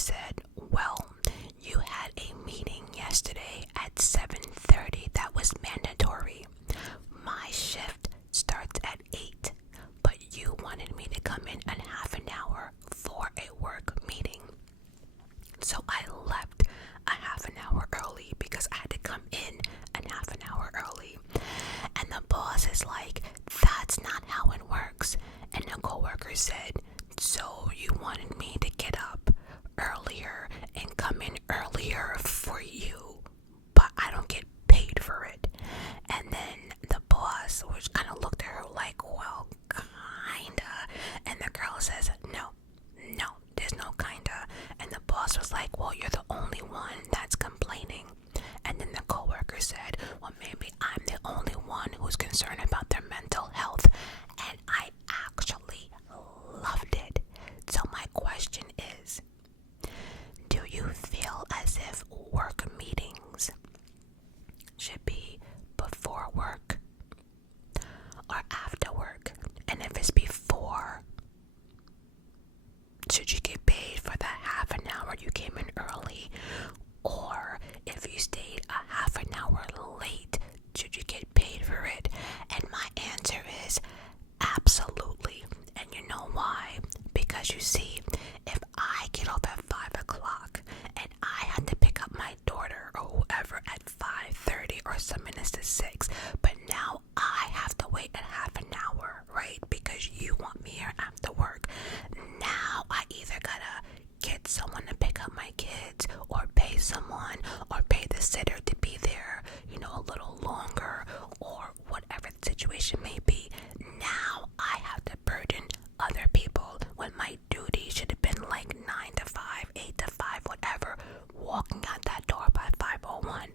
said, well, you had a meeting yesterday at 7:30 that was mandatory. My shift starts at 8, but you wanted me to come in a half an hour for a work meeting. So I left a half an hour early because I had to come in a half an hour early. And the boss is like, that's not how it works. And the coworker said, so you wanted me to get up earlier and come in earlier for you, but I don't get paid for it. And then the boss, which kind of looked at her like, well, kinda. And the girl says, no, there's no kinda. And the boss was like, well, you're the only one that's complaining. And then the coworker said, well, maybe I'm the only one who's concerned about their mental health. And I actually loved it. So my question is, do you feel as if work meetings should be before work or after work? And if it's before, should you get paid for the half an hour you came in early? Or if you stayed a half an hour late, should you get paid for it? And my answer is absolutely. And you know why? Because you see, if I get off at 5 o'clock and I had to pick up my daughter or whoever at 5:30 or some minutes to 6, but now I have to wait a half an hour, right? Because you want me here after work. Now I either gotta get someone to pick up my kids or pay someone or pay the sitter to be there, a little longer, or whatever the situation may be. Now I have to burden other people when my duty should have been like 9 to 5, 8 to 5, whatever, walking out that door by 5:01.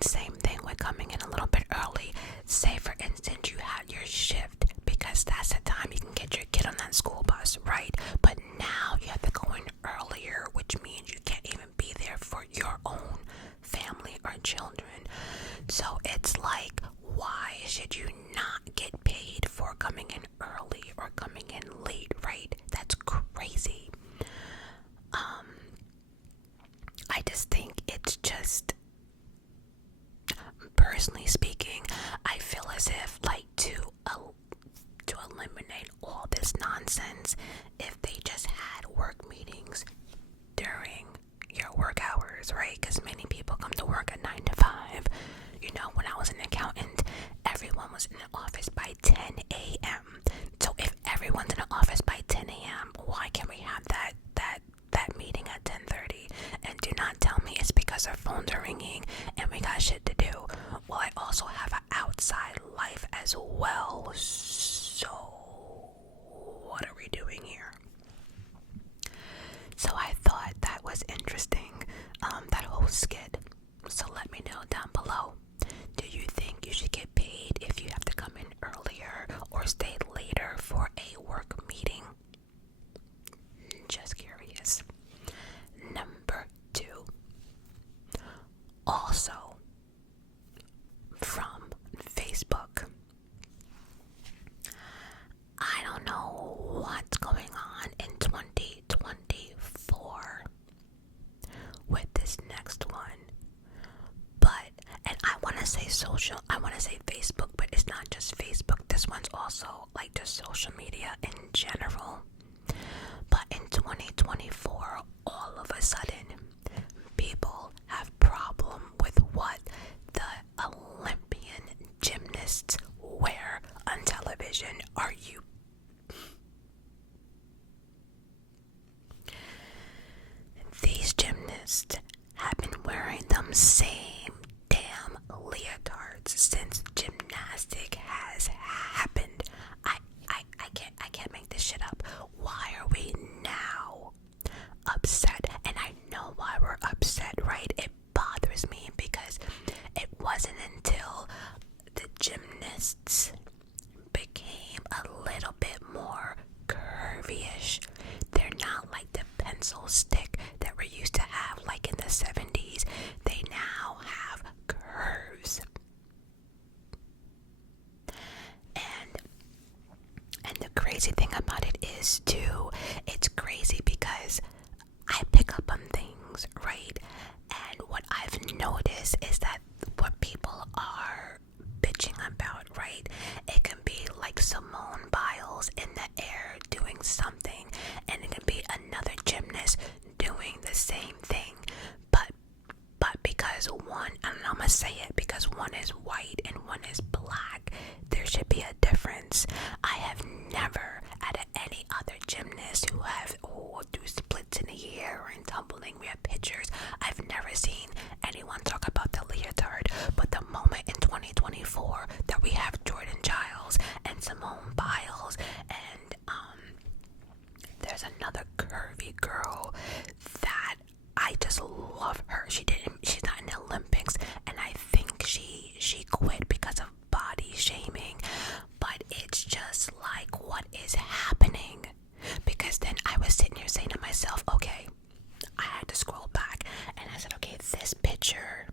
Same thing with coming in a little bit early. Say for instance you had your shift because that's the time you can get your kid on that school bus, right? But now you have to go in earlier, which means you can't even be there for your own family or children. So it's like, why should you not get paid for coming in early or coming in late, right? That's crazy. I just think it's just, personally speaking, I feel as if to eliminate all this nonsense, if they just had work meetings during your work hours, right? Because many people come to work at 9 to 5. When I was an accountant, everyone was in the office by 10 a.m. So if everyone's in the office by 10 a.m., why can't we have that meeting at 10:30? And do not tell me it's because our phones are ringing and we got shit to do. Well, I also have an outside life as well. So what are we doing here? So I thought that was interesting, that whole skit. So let me know down below. Do you think you should get paid if you have to come in earlier or stay later for a work meeting? Just curious. Number 2. Also from Facebook. I don't know what's going on in 2024 with this next one. And I want to say Facebook, but it's not just Facebook. This one's also like just social media in general. But in 2024, all of a sudden, people have problem with what the Olympian gymnasts wear on television. Are you? These gymnasts have been wearing them same damn leotards since gymnastic has happened. I can't make this shit up. Why are we now upset? And I know why we're upset, right? It bothers me because it wasn't until the gymnasts became a little bit more curvy-ish. They're not like the pencil stick that we used to have like in the 70s. They now have curves. And the crazy thing about it is too, it's crazy because Olympics, right? And what I've noticed is that what people are bitching about, right? It can be like Simone Biles in the air doing something, and it can be another gymnast doing the same thing. But because one, and I'm gonna say it, because one is white and one is black, there should be a difference. I have never, out of any other gymnast who do splits in the air and tumbling, we have pictures, I've never seen anyone talk about the leotard. But the moment in 2024 that we have Jordan Giles and Simone Biles and there's another curvy girl that I just love her. She's not in the Olympics, and I think she quit because of body shaming. But it's just like, what is happening? Because then I was sitting here saying to myself, okay, I had to scroll back, and I said, okay, this picture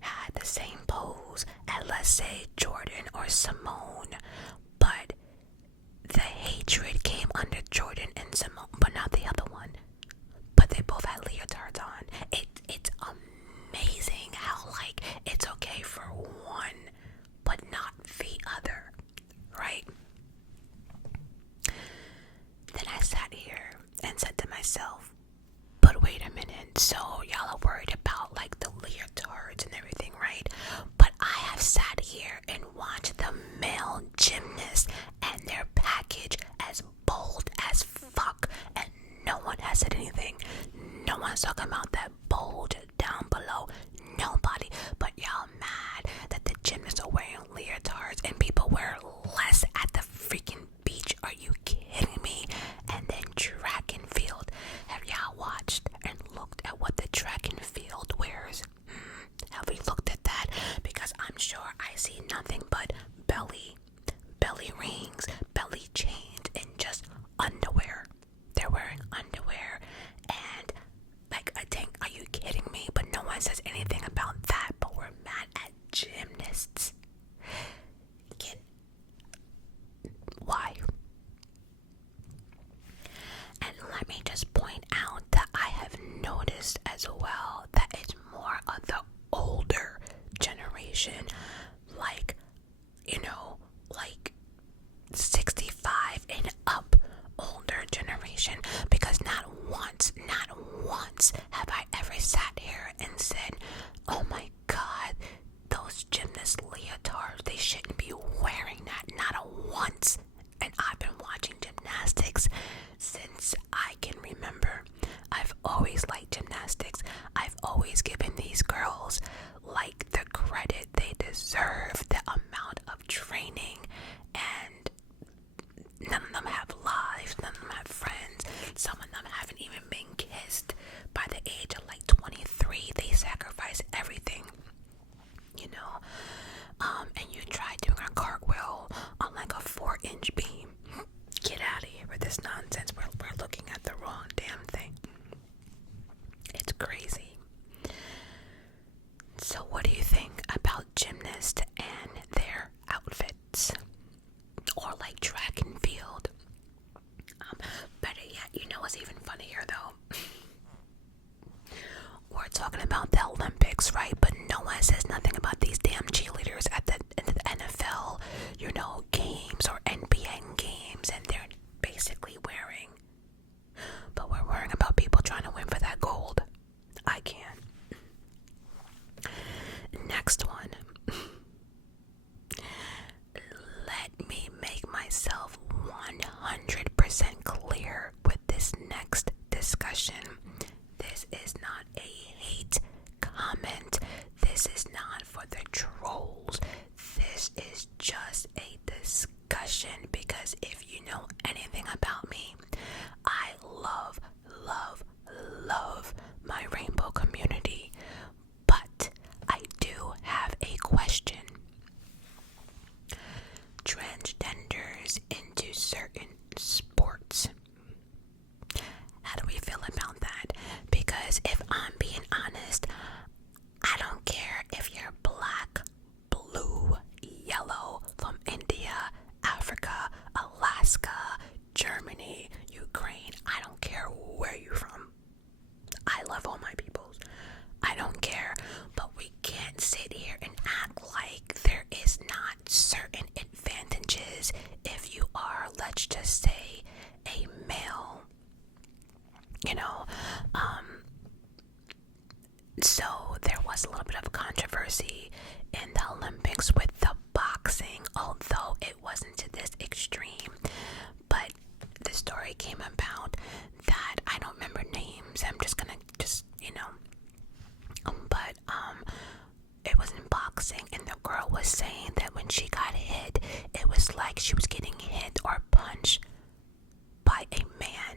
had the same pose as, let's say, Jordan or Simone, but the hatred came under Jordan and Simone, but not the other one. But they both had leotards on. It's amazing how, like, it's okay for one, but not the other, right? Then I sat here and said to myself, but wait a minute, so y'all are worried about, like, the leotards and everything, right? But I have sat here and watched the male gymnasts and their package as bold as fuck, and no one has said anything. No one's talking about that bulge down below. Nobody. But y'all mad that the gymnasts are wearing leotards and people wear less at the freaking beach. Are you kidding me? And then track and field. Have y'all watched and looked at what the track and field wears? Have we looked at that? Because I'm sure I see nothing but belly rings, belly chains, and just underwear. They're wearing underwear and like a tank. Are you kidding me? But no one says anything about that. But we're mad at gymnasts. Why? And let me just point out that I have noticed as well that it's more of the older generation, like, you know, like 65 and up, older generation, because not once have I ever sat here and said, oh my god, those gymnast leotards, they shouldn't be wearing that. Not a once. And I've been watching gymnastics since I can remember. I've always liked gymnastics. I've always given these girls like the credit they deserve, the amount of training, and none of them have lives, none of them have friends. Some of them haven't even been kissed. By the age of like 23, they sacrifice everything, you know. And you try doing a cartwheel on like a 4-inch beam. Get out of here with this nonsense. We're looking at the wrong damn thing. It's crazy. So what do you think about gymnasts and their outfits? Or like track and field? Better yet, you know what's even funnier though? We're talking about the Olympics, right? But no one says nothing about these damn cheerleaders at the NFL, you know, games or NBA games, and they're basically wearing. But we're worrying about people trying to win for that gold. I can't. Next one. Let me make myself 100% clear with this next discussion. This is not a hate comment. This is not for the trolls. This is just a discussion, because if you know anything about me, I love my rainbow community. But I do have a question. Transgenders into certain sports. How do we feel about that? Because if I'm being honest, I don't care if you're black, blue, yellow, from India, Africa, you know. So there was a little bit of controversy in the Olympics with the boxing, although it wasn't to this extreme. But the story came about that I don't remember names. I'm just gonna but it was in boxing, and the girl was saying that when she got hit, it was like she was getting hit or punched by a man.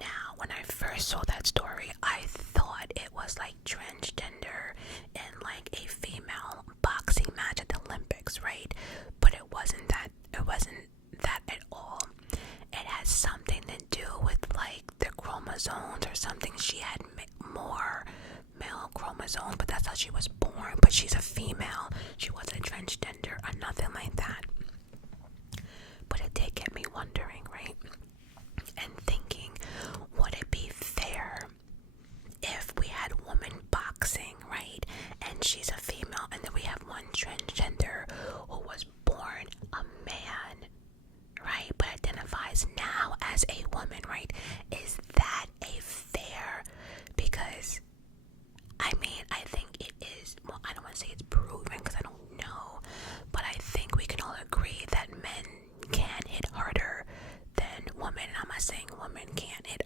Now, when I first saw that story, I thought it was like transgender and like a female boxing match at the Olympics, right? But it wasn't that. It wasn't that at all. It has something to do with like the chromosomes or something. She had more male chromosomes, but that's how she was born. But she's a female. She wasn't transgender or nothing like that. But it did get me wondering, right? And thinking, would it be fair if we had women boxing, right? And she's a female, and then we have one transgender who was born a man, right? But identifies now as a woman, right? Is that a fair? Because I mean, I think it is, well, I don't want to say it's proven because I don't know, but I think we can all agree that men can hit harder than women. And I'm not saying women can't hit,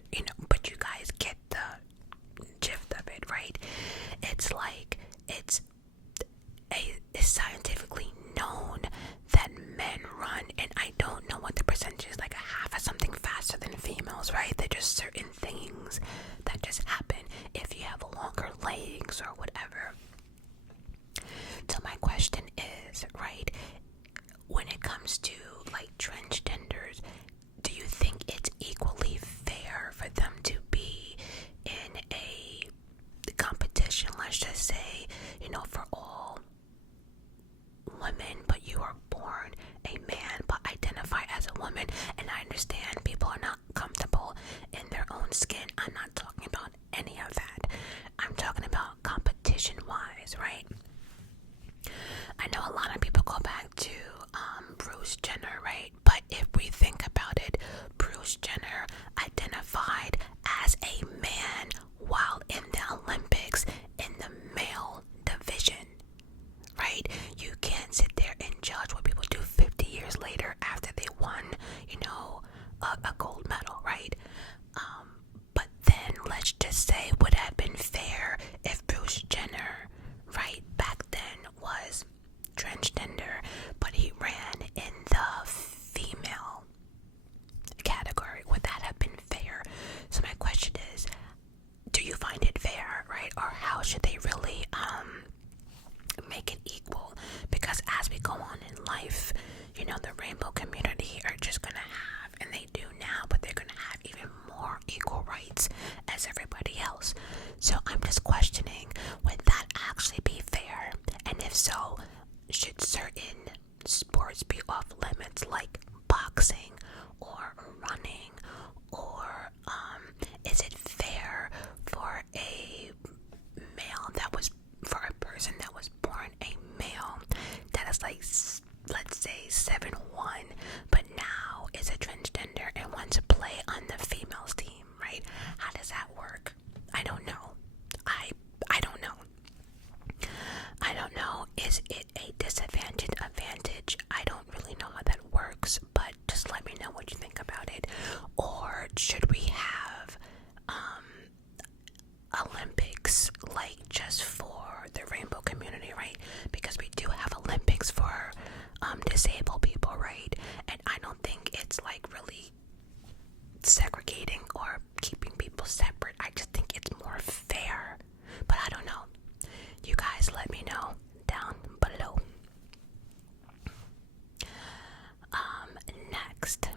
but you guys get the gist of it, right? It's like, it's scientifically known that men run, and I don't know what the percentage is, like a half or something faster than females, right? They're just certain things that just happen if you have longer legs or whatever. So my question is, right, when it comes to like transgenders, do you think it's equally fair for them to be in a competition, let's just say, for all women, but you are born a man but identify as a woman? And I understand people are not comfortable in their own skin. I'm not talking about any of that. I'm talking about competition wise, right? I know a lot of people go back to Bruce Jenner, right? But if we think about it, Bruce Jenner identified as a man while in the Olympics in the male division, right? You can't sit there and judge what people do 50 years later after they won, a gold medal, right? But then let's just say, would it have been fair if Bruce Jenner, right, back then was transgender, but he ran in the female category? Would that have been fair? So my question is, do you find it fair, right? Or how should they really make it equal? Because as we go on in life, the rainbow community are just gonna have, and they do now, but they're gonna have even more equal rights as everybody else. So I'm just questioning, would that actually be fair? And if so, should certain sports be off limits, like boxing or running? Or is it fair for for a person that was born a male that is like, let's say 7'1", but now is a transgender and wants to play on the females team, right? How does that work? I don't know. I don't know. I don't know. Is it a disadvantage, advantage? I don't really know how that works, but just let me know what you think about it. Or should we have Olympics like just for the rainbow community, right? Because we do have Olympics for disabled people, right? And I don't think it's like really segregating or keeping people separate. I just think it's more fair, but I don't know. You guys let me know down below. Next,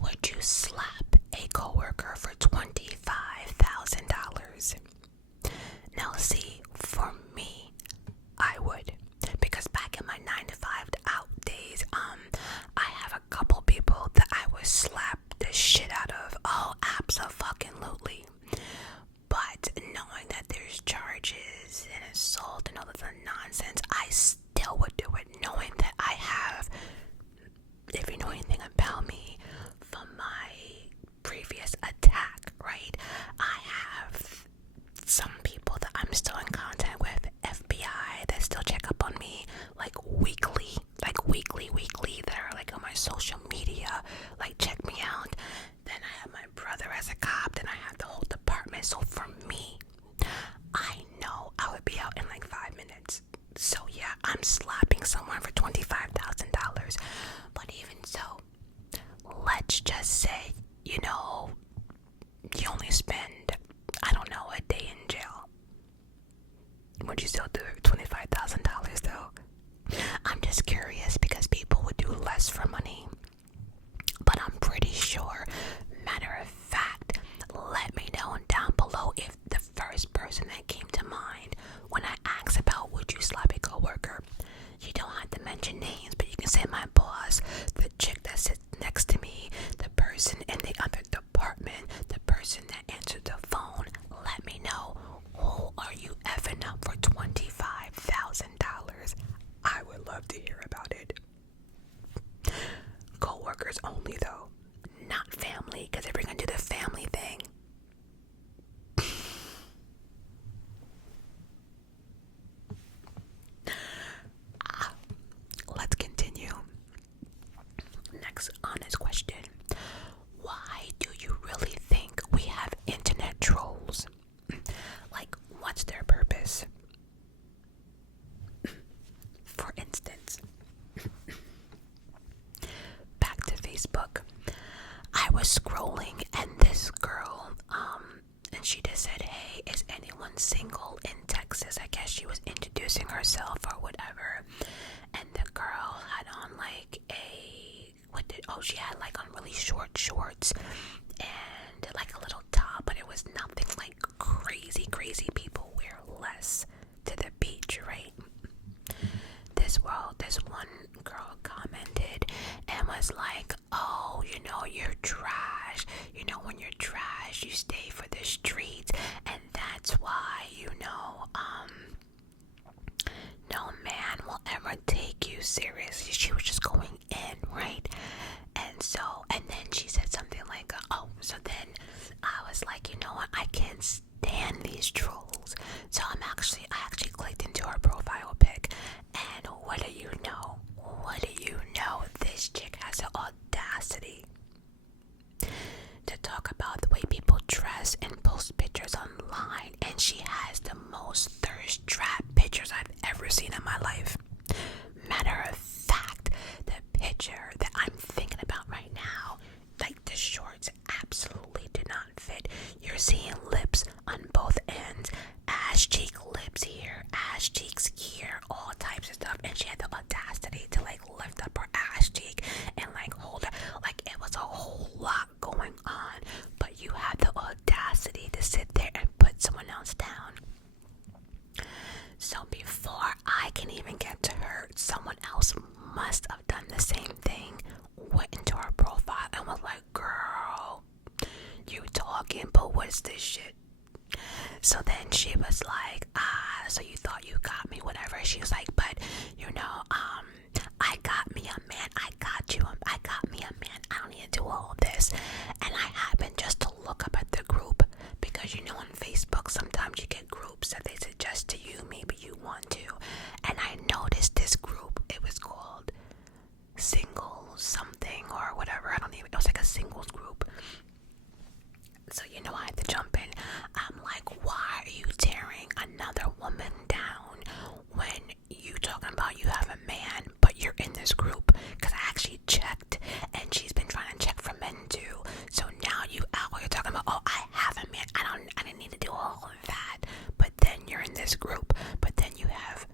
would you slap a coworker for $25,000? Now see, for me, I would, because back in my 9-to-5 out days, I have a couple people that I would slap the shit out of. there's a cop, then I have the whole department. So for me, I know I would be out in like 5 minutes. So yeah, I'm slapping someone for $25,000. But even so, let's just say, you only spend, I don't know, a day in jail. Would you still do it for $25,000 though? I'm just curious because people would do less for money. But I'm pretty sure, matter of fact, let me know down below if the first person that came to mind when I asked about would you slap a coworker. You don't have to mention names, but you can say my boss, the chick that sits next to me, the person in the other department, the person that answered the phone. Let me know, who are you effing up for $25,000? I would love to hear about it. Co-workers only though, not family, because if we're gonna do the family thing, let's continue. Next honest question: why do you really think we have internet trolls? Like, what's their purpose? For instance, back to Facebook. I was scrolling and this girl, and she just said, hey, is anyone single in Texas? I guess she was introducing herself or whatever. And the girl had on like she had like on really short shorts and like a little top, but it was nothing like crazy people wear less to the beach, right? This one girl commented and was like, oh, you're trash. When you're trash, you stay for the streets, and that's why, no man will ever take you seriously. She was just going in, right? And then she said something like, so then I was like, you know what? I can't stand these trolls. So I actually clicked into her profile pic, and what do you know? This chick has the audacity to talk about the way people dress and post pictures online, and she has the most thirst trap pictures I've ever seen in my life. Matter of fact, the picture that I'm thinking about right now, like the shorts absolutely do not fit. You're seeing lips on both ends, ass cheek lips here, ass cheeks here, all types of stuff, and she had the audacity to like lift up her ass cheek and like hold it, like it was a whole lot going on, but you have the audacity to sit there and put someone else down. So before I can even get to her, someone else must have done the same thing, went into her profile and was like, girl, you talking, but what's this shit? So then she was like, so you thought you got me, whatever. She was like, but I got me a man, I got me a man, I don't need to do all of this. And I happened just to look up at the group, because on Facebook sometimes you get groups that they suggest to you, maybe you want to. And I noticed this group, it was called Single something or whatever, it was like a singles group. So I had to jump in. I'm like, why are you tearing another woman down when you talking about you have a man, but you're in this group? Because I actually checked, and she's been trying to check for men too. So now you're talking about, oh, I have a man. I didn't need to do all of that. But then you're in this group, but then you have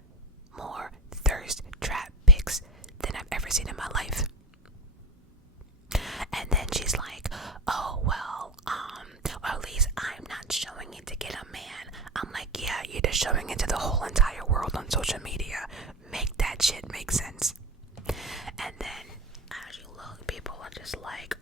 more thirst trap pics than I've ever seen in my life. And then she's like, oh, well, or at least I'm not showing it to get a man. I'm like, yeah, you're just showing it to the whole entire world on social media. Make that shit make sense. And then as you look, people are just like,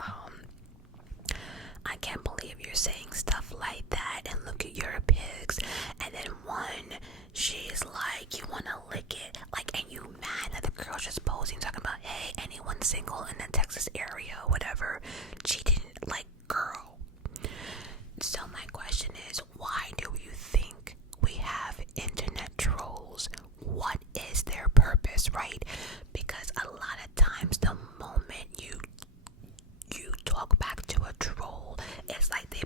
I can't believe you're saying stuff like that, and look at your pics. And then one, she's like, you want to lick it? Like, and you mad that the girl's just posing, talking about, hey, anyone single in the Texas area, whatever. She didn't, like, girl. So my question is, why do you think we have internet trolls? What is their purpose, right? Because a lot of times the moment you talk back to a troll, it's like they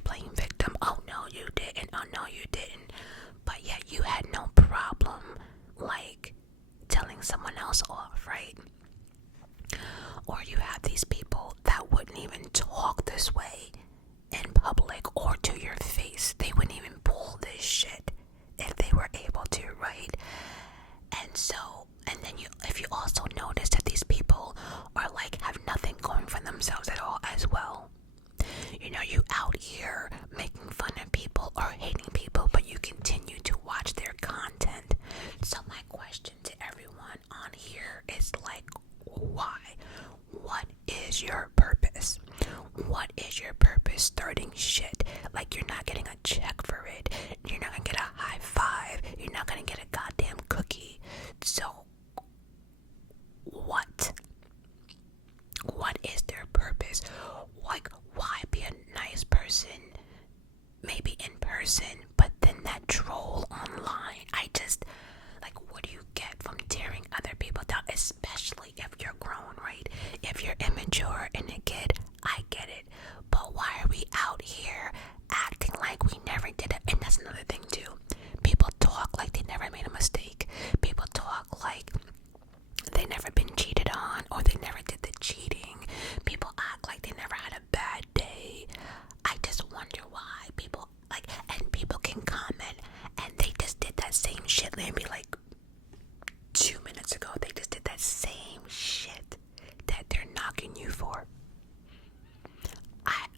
Like, you're not getting a check for it. You're not gonna get a high five. You're not gonna get a goddamn cookie. So, what is their purpose? Like, why be a nice person, maybe in person, but then that troll online? I just, like, what do you get from tearing other people down, especially if you're grown, right? If you're immature and a kid, I get it. But why are we out here acting like we never did it? And that's another thing too. People talk like they never made a mistake. People talk like they never been cheated on, or they never did the cheating. People act like they never had a bad day. I just wonder why people, like, and people can comment and they just did that same shit. Let me be like, 2 minutes ago they just did that same shit that they're knocking you for.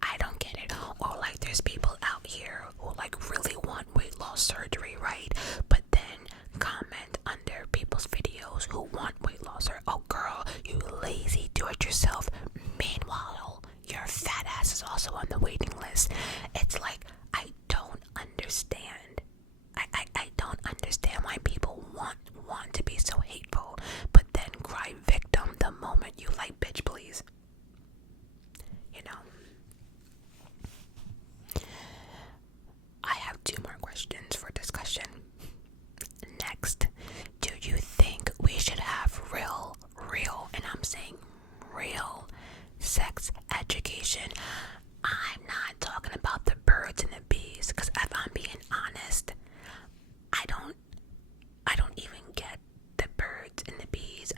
I don't get it. Or like, there's people out here who like really want weight loss surgery, right? But then comment under people's videos who want weight loss, or, oh girl, you lazy, do it yourself. Meanwhile, your fat ass is also on the waiting list. It's like, I don't understand. I don't understand why people want to be so hateful, but then cry victim the moment you like, bitch, please. You know. I have 2 more questions for discussion. Next, do you think we should have real, and I'm saying real, sex education? I'm not talking about the birds and the bees, because if I'm being honest, I don't even get the birds and the bees.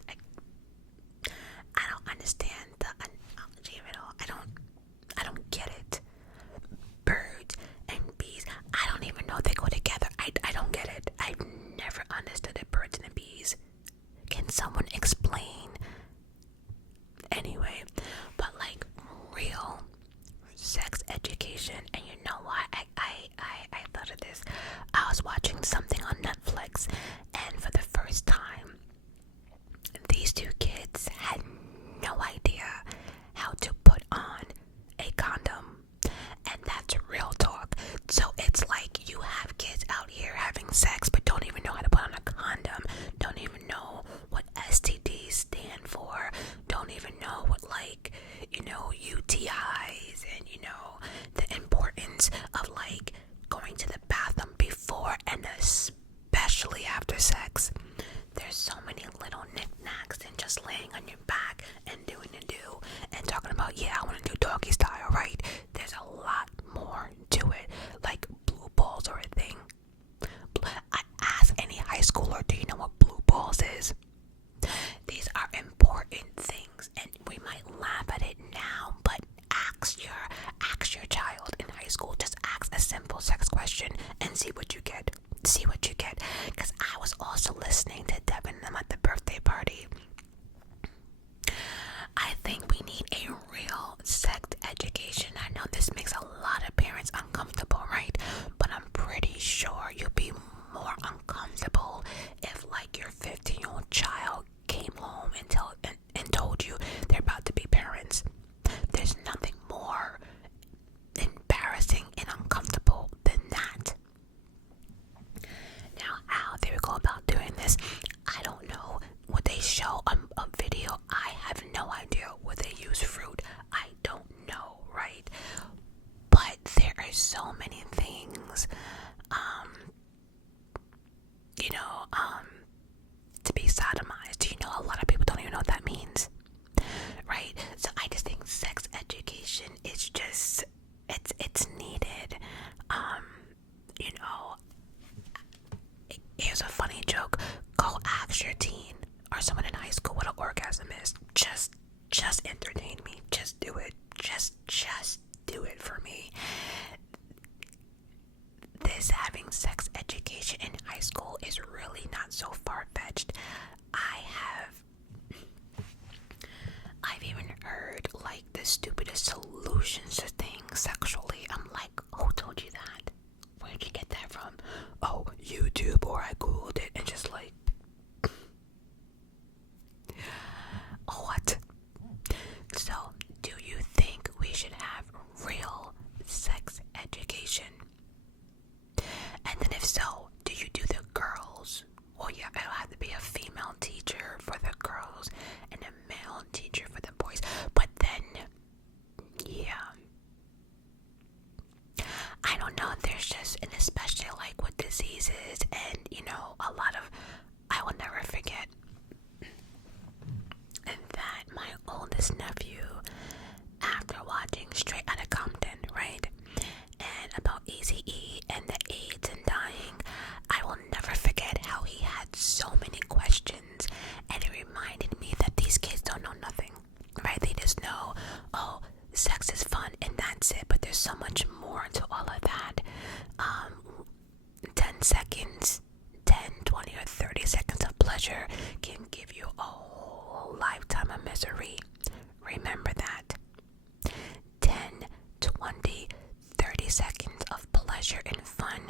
I don't understand the analogy of it all. I don't get it. Birds and bees, I don't even know they go together. I don't get it. I've never understood the birds and the bees. Can someone explain? Anyway, but like, real sex education. And you know why I thought of this? I was watching something on Netflix, and for the first time, these 2 kids had no idea how to put on a condom. And that's real talk. So it's like, you have kids out here having sex but don't even know how to put on a condom, don't even know what STDs stand for, don't even know what, like, you know, UTIs, and, you know, the importance of like going to the bathroom before and especially after sex. There's so many little knickknacks and just laying on your back and doing the do and talking about, yeah, I want to do doggy style, right? There's a lot more to it. Like, blue balls are a thing. I ask any high schooler, do you know what blue balls is? These are important things, and we might laugh at it now, but ask your child in high school. Just ask a simple sex question and see what you get. Because I was also listening to Devin and them at the birthday party. I think we need a real sex education. I know this makes a lot of parents uncomfortable, right? But I'm pretty sure you'll be more uncomfortable if, like, your 15-year-old child came home and told you they're about to be parents. There's nothing more embarrassing and uncomfortable than that. Now, how they would go about doing this, I don't know. Would they show a video? I have no idea. Would they use fruit? I don't know, right? But there are so many things, to be sodomized. You know, a lot of people don't even know what that means, right? So I just think sex education is just, it's needed. Here's a funny joke. Go ask your teen or someone in high school what an orgasm is. Just entertain me. Just do it. Just do it for me. This having sex education in high school is really not so far-fetched. I've even heard like the stupidest solutions to things sexually. I'm like, who told you that? Where'd you get that from? Oh, YouTube, or I googled it, and just like, what? So, do you think we should have real sex education? know, there's just, and especially like with diseases and, you know, a lot of, I will never forget, and that my oldest nephew, after watching Straight Outta Compton, right, and about Eazy-E and the AIDS and dying, I will never forget how he had so many questions, and it reminded me that these kids don't know nothing, right? They just know, oh, sex is fun and that's it, but there's so much more to all of that. 10 seconds, 10, 20, or 30 seconds of pleasure can give you a whole lifetime of misery. Remember that. 10, 20, 30 seconds of pleasure and fun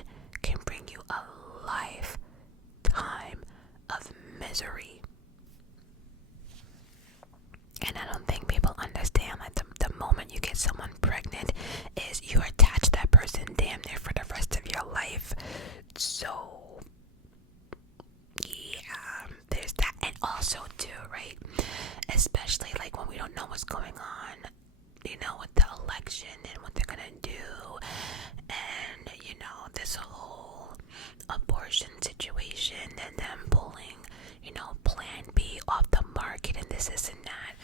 can bring you a lifetime of misery. And I don't think people understand that the moment you get someone pregnant is you attach that person damn near for the rest of your life. So yeah, there's that. And also too, right, especially like when we don't know what's going on, you know, with the election and what they're gonna do, and you know, this whole abortion situation and them pulling, you know, Plan B off the market and this and that.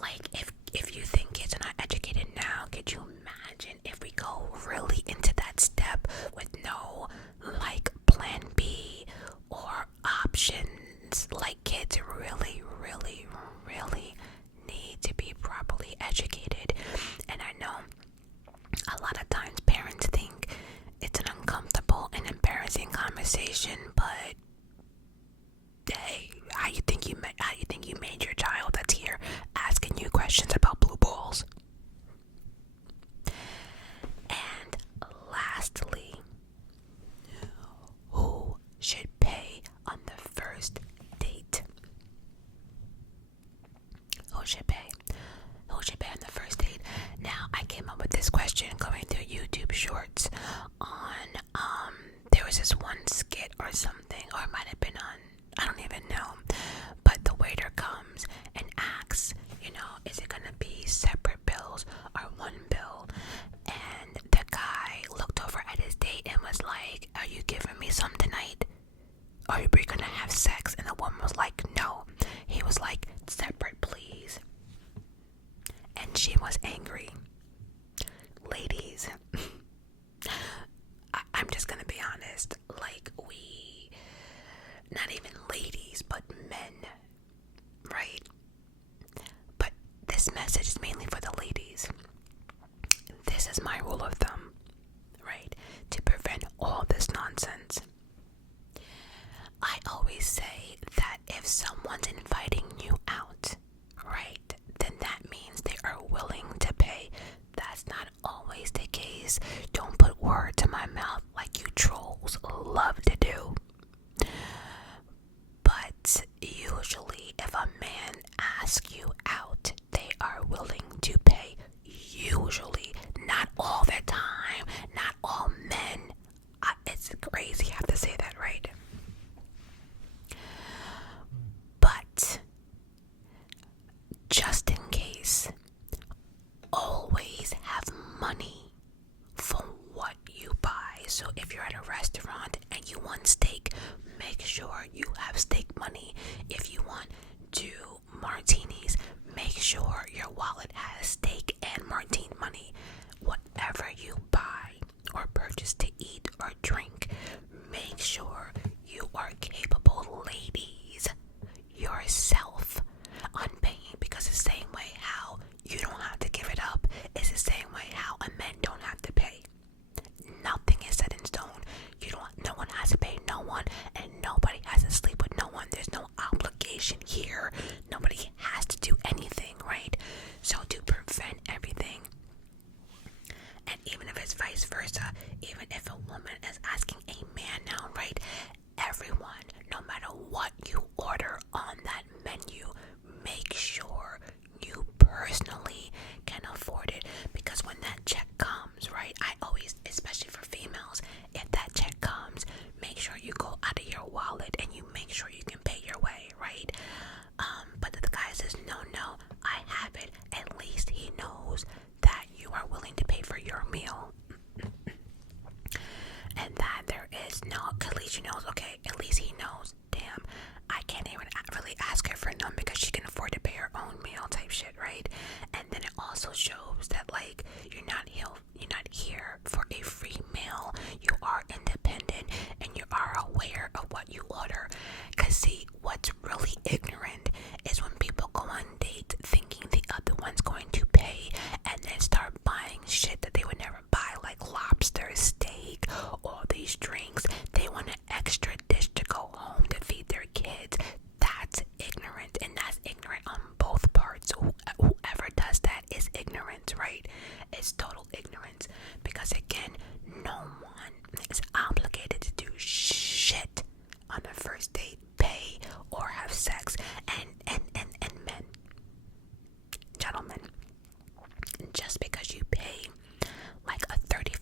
Like, if you think kids are not educated now, could you imagine if we go really into that step with no, like, Plan B or options? Like, kids really, really, really need to be properly educated. And I know a lot of times parents think it's an uncomfortable and embarrassing conversation, but hey, how you think you made your child that's here asking you questions about blue balls? And lastly, who should pay on the first date? Who should pay? Who should pay on the first date? Now, I came up with this question going through YouTube shorts on, there was this one skit or something, or it might have been on, I don't even know, but the waiter comes and asks, you know, is it gonna be separate bills or one bill? And the guy looked over at his date and was like, are you giving me some tonight? Or are we gonna have sex? And the woman was like, no. He was like, separate please. And she was angry. Ladies, I'm just gonna be honest, like, we, not even ladies, but men, right? But this message is mainly for the ladies. This is my rule of thumb, right? To prevent all this nonsense. I always say that if someone's inviting you out, right, then that means they are willing to pay. That's not always the case. Don't put words in my mouth like you trolls love to do. But usually if a man asks you out, they are willing to pay. Usually. Not all the time. Not all men. It's crazy I have to say that, right? But just in case, always have money for what you buy. So if you're at a restaurant and you want steak, make sure you have steak money. If you want 2 martinis, make sure your wallet has steak and martini money. Whatever you buy or purchase to eat or drink, make sure you are capable, ladies, yourself, on paying, because the same way how you don't have to give it up is the same way how a man don't have to pay. Nothing is set in stone. No one has to pay no one, and nobody has to sleep with no one. There's no obligation here. Nobody has to do anything, right? So to prevent everything, and even if it's least she knows, okay, at least he knows, damn, I can't even really ask her for none because she can afford to pay her own meal type shit, right? And then it also shows that, like, you're not here for a free meal. You are independent and you are aware of what you order. Because see, what's really ignorant is when people go on dates thinking the other one's going to pay and then start buying shit that they would never buy, like lobster, steak, all these drinks. They want an extra dish to go home to feed their kids. That's ignorant, and that's ignorant on both parts. Whoever does that is ignorant, right? It's total ignorance, because again, no one is obligated to do shit on a first date, pay or have sex. And men, gentlemen, just because you pay like a $35,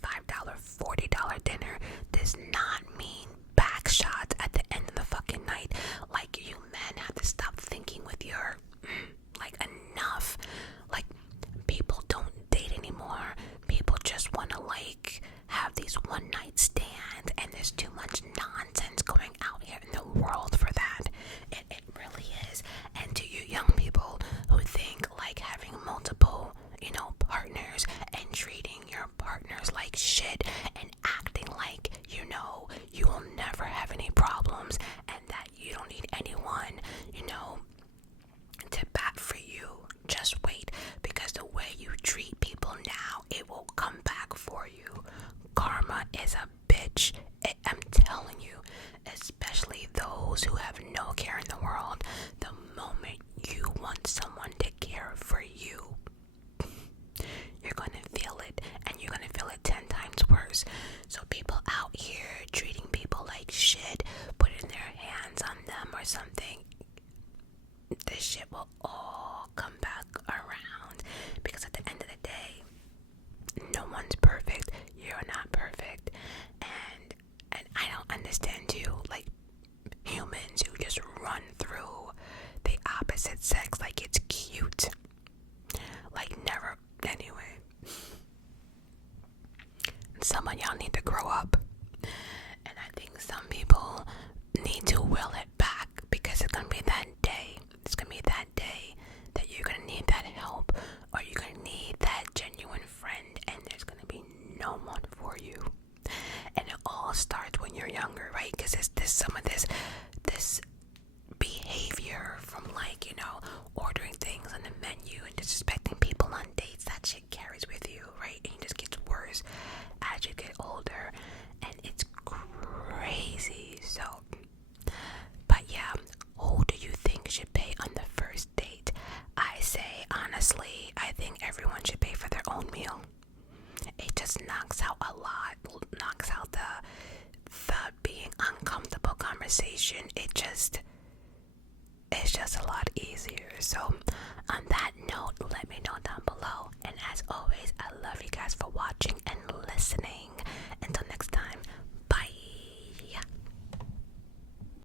$40 dinner does not mean back shots at the end of the fucking night. Like, you men have to stop thinking with your like, enough. Like, people don't date anymore. People just want to like have these one night stands, and there's too much nonsense going out here in the world for that. It really is. And to you young people who think like having multiple, partners and treating your partners like shit and acting like, you will never have any problems and that you don't need anyone, to bat for you. Just wait, because the way you treat people now, it will come back for you. Karma is a bitch. I'm telling you, especially those who have no care in the world. The moment you want someone to care for you, you're going to feel it, and you're going to feel it 10 times worse. So people out here treating people like shit, putting their hands on them or something, this shit will all come back around, because at the end of the day, no one's perfect. You're not perfect. And I don't understand too, like, humans who just run through the opposite sex like it's cute. Like, never. Anyway, some of y'all need to grow up, and I think some people need to will it back, because it's gonna be that day. It's gonna be that day that you're gonna need that help, or you're gonna need that genuine friend, and there's gonna be no one for you. And it all starts when you're younger, right? Because it's some of this behavior from, like, ordering things on the menu and disrespecting people on dates. That shit carries with you, right? And it just gets worse as you get older, and it's crazy. So, but yeah, who do you think should pay on the first date? I say, honestly, I think everyone should pay for their own meal. It just knocks out a lot, knocks out the being uncomfortable conversation. It's just a lot easier. So on that note, let me know down below. And as always, I love you guys for watching and listening. Until next